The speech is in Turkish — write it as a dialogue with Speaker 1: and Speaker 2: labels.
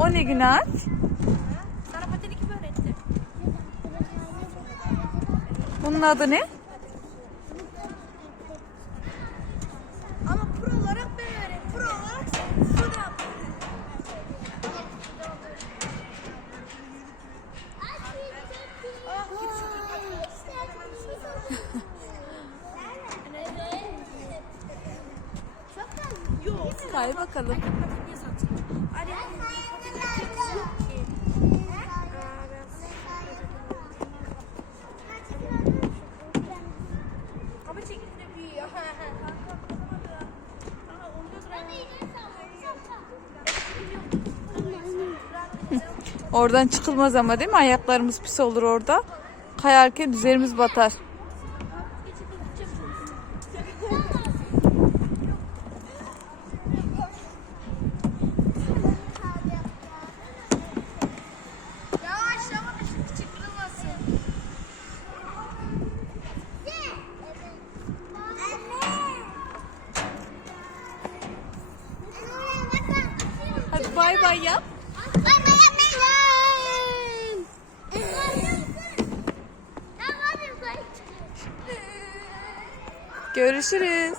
Speaker 1: O ne Güneş?
Speaker 2: Sana pateni kim öğretti?
Speaker 1: Bunun adı ne?
Speaker 2: Ama pro olarak ben öğrettim. Pro olarak da yaptı. Ah, Aa, onda
Speaker 1: Oradan çıkılmaz ama değil mi? Ayaklarımız pis olur orada. Kayarken üzerimiz batar. Bay bay yap. Görüşürüz.